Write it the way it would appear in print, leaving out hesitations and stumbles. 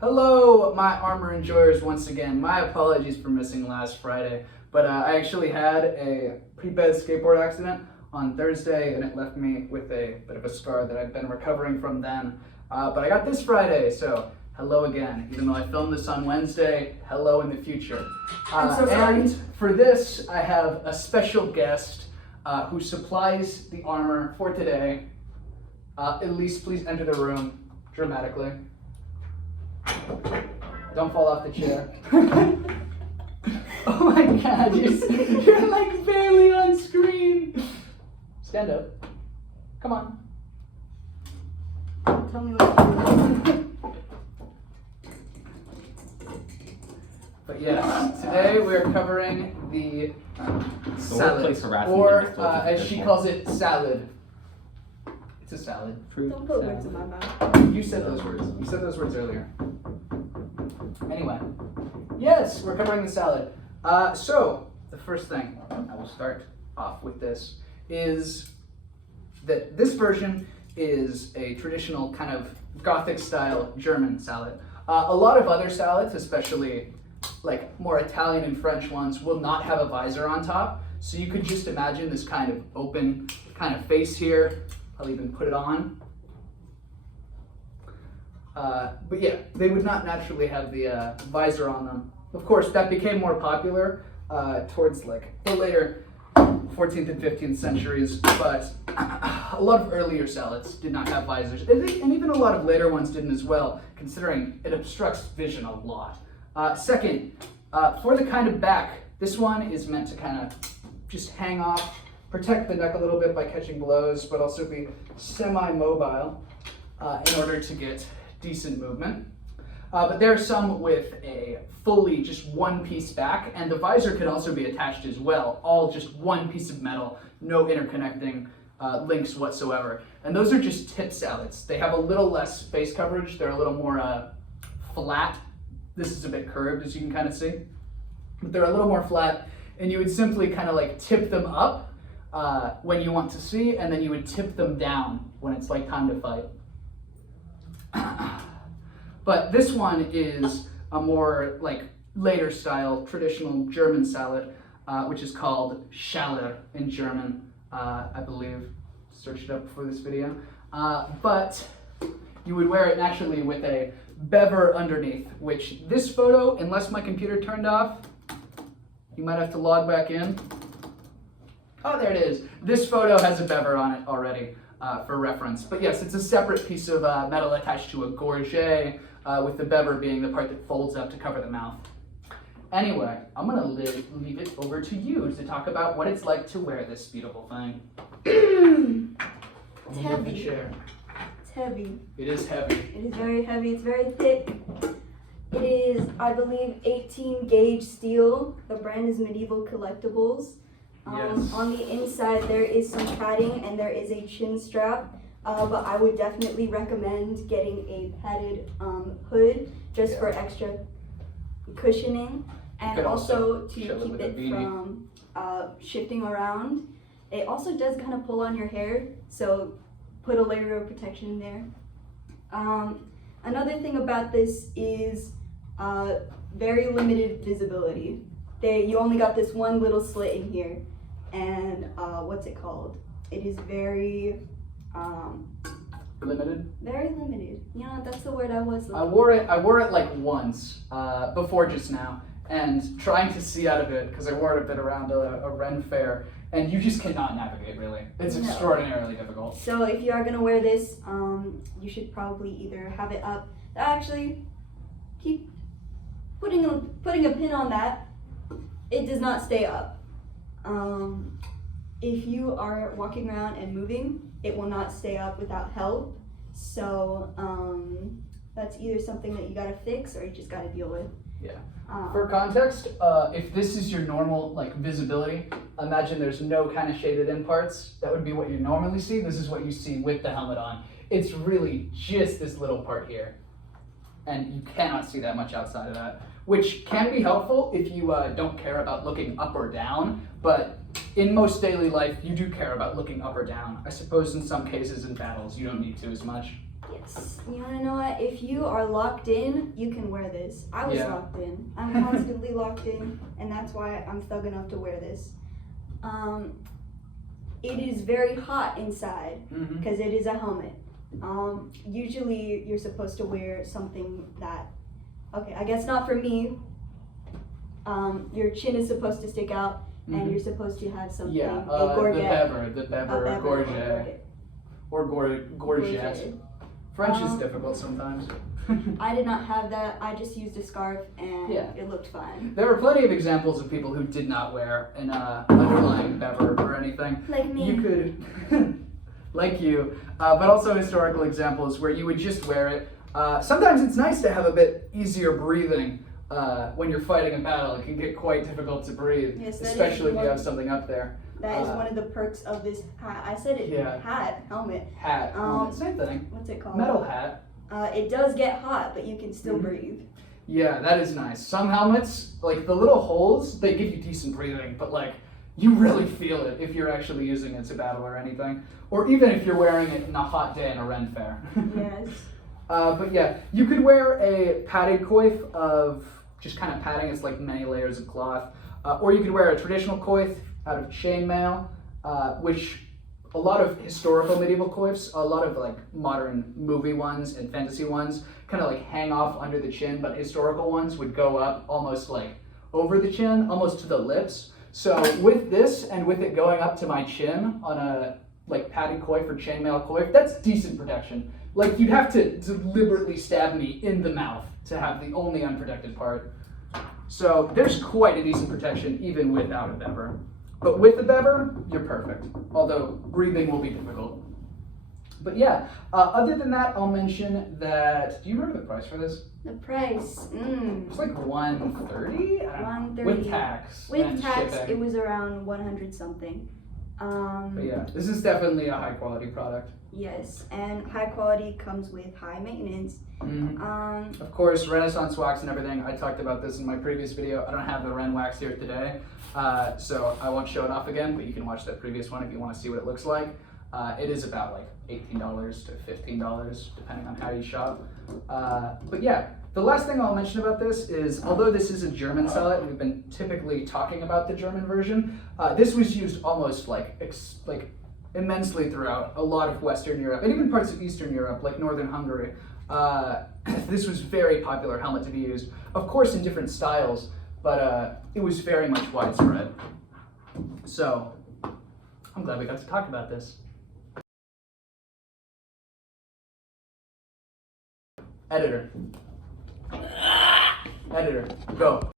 Hello, my armor enjoyers once again. My apologies for missing last Friday, but I actually had a pretty bad skateboard accident on Thursday, and it left me with a bit of a scar that I've been recovering from then. But I got this Friday, so hello again. Even though I filmed this on Wednesday, hello in the future. I'm so sorry. And for this, I have a special guest who supplies the armor for today. Elise, please enter the room dramatically. Don't fall off the chair. Oh my god, you're like barely on screen. Stand up. Come on. Tell me what to do. But yes, today we're covering the salad, workplace harassment or is still as she calls it, salad. It's a salad. Don't put words in my mouth. You said those words. You said those words earlier. Anyway, yes, we're covering the salad. So the first thing I will start off with this is that this version is a traditional kind of gothic style German salad. A lot of other salads, especially like more Italian and French ones, will not have a visor on top. So you could just imagine this kind of open kind of face here. I'll even put it on. But yeah, they would not naturally have the visor on them. Of course, that became more popular towards like the later 14th and 15th centuries, but a lot of earlier salads did not have visors, and even a lot of later ones didn't as well, considering it obstructs vision a lot. Second, for the kind of back, this one is meant to kind of just hang off, protect the neck a little bit by catching blows, but also be semi-mobile in order to get decent movement. But there are some with a fully just one piece back, and the visor can also be attached as well, all just one piece of metal, no interconnecting links whatsoever. And those are just tip salads. They have a little less face coverage, they're a little more flat. This is a bit curved, as you can kind of see. But they're a little more flat, and you would simply kind of like tip them up when you want to see, and then you would tip them down when it's like time to fight. But this one is a more like later style traditional German salad, which is called Schaller in German, I believe. Searched it up before this video. But you would wear it naturally with a bever underneath, which this photo, unless my computer turned off, you might have to log back in. Oh, there it is. This photo has a bever on it already for reference. But yes, it's a separate piece of metal attached to a gorget, with the bever being the part that folds up to cover the mouth. Anyway, I'm gonna leave it over to you to talk about what it's like to wear this beautiful thing. It's heavy. The chair. It's heavy. It is heavy. It is very heavy. It's very thick. It is, I believe, 18 gauge steel. The brand is Medieval Collectibles. Yes. On the inside, there is some padding and there is a chin strap. But I would definitely recommend getting a padded hood just for extra cushioning, and Could also to shove it keep with a it beanie. from shifting around. It also does kind of pull on your hair, so put a layer of protection in there. Another thing about this is very limited visibility. You only got this one little slit in here, and what's it called? It is very Limited? very limited. Yeah, that's the word I was looking I wore it like once before just now, and trying to see out of it because I wore it a bit around a Ren fair, and you just cannot navigate really. It's No. extraordinarily difficult. So if you are gonna wear this, you should probably either have it up. Actually, keep putting a pin on that. It does not stay up. If you are walking around and moving, it will not stay up without help. So that's either something that you gotta fix or you just gotta deal with. Yeah. Um, For context, if this is your normal like visibility, imagine there's no kind of shaded in parts. That would be what you normally see. This is what you see with the helmet on. It's really just this little part here, and you cannot see that much outside of that, which can be helpful if you don't care about looking up or down, but in most daily life, you do care about looking up or down. I suppose in some cases in battles, you don't need to as much. Yes. You wanna know what? If you are locked in, you can wear this. I was Yeah. locked in. I'm constantly locked in, and that's why I'm thug enough to wear this. It is very hot inside Mm-hmm. because it is a helmet. Usually you're supposed to wear something that, okay, I guess not for me. Your chin is supposed to stick out, and you're supposed to have something, Yeah, a gorget. the bever, A gorget, or gorget. Gorget. French is difficult sometimes. I did not have that. I just used a scarf, and Yeah. it looked fine. There are plenty of examples of people who did not wear an underlying bever or anything. Like me. You could, like you, but also historical examples where you would just wear it. Sometimes it's nice to have a bit easier breathing when you're fighting a battle. It can get quite difficult to breathe, Yes, that is especially if one- you have something up there. That is one of the perks of this hat. I said it. Yeah. Hat, helmet. Hat, same thing. What's it called? Metal hat. It does get hot, but you can still Mhm. breathe. Yeah, that is nice. Some helmets, like the little holes, they give you decent breathing, but like you really feel it if you're actually using it to battle or anything, or even if you're wearing it in a hot day in a Ren fair. Yes. But yeah, you could wear a padded coif of just kind of padding. It's like many layers of cloth, or you could wear a traditional coif out of chainmail, which a lot of historical medieval coifs, a lot of like modern movie ones and fantasy ones kind of like hang off under the chin, but historical ones would go up almost like over the chin, almost to the lips. So with this and with it going up to my chin on a like padded coif or chainmail coif, that's decent protection. Like you'd have to deliberately stab me in the mouth to have the only unprotected part. So there's quite a decent protection even without a bever. But with the bever, you're perfect. Although breathing will be difficult. But yeah, other than that, I'll mention that, do you remember the price for this? The price. It's like $130? $130. With tax. With and tax, shipping. it was around 100 something. But yeah, this is definitely a high quality product. Yes, and high quality comes with high maintenance. Of course, Renaissance wax and everything. I talked about this in my previous video. I don't have the Ren wax here today, so I won't show it off again, but you can watch that previous one if you want to see what it looks like. It is about like $18 to $15, depending on how you shop. But yeah, the last thing I'll mention about this is, although this is a German Salet, we've been typically talking about the German version, this was used almost like immensely throughout a lot of Western Europe, and even parts of Eastern Europe, like Northern Hungary. This was very popular helmet to be used, of course in different styles, but it was very much widespread. So, I'm glad we got to talk about this. Editor. Editor, go.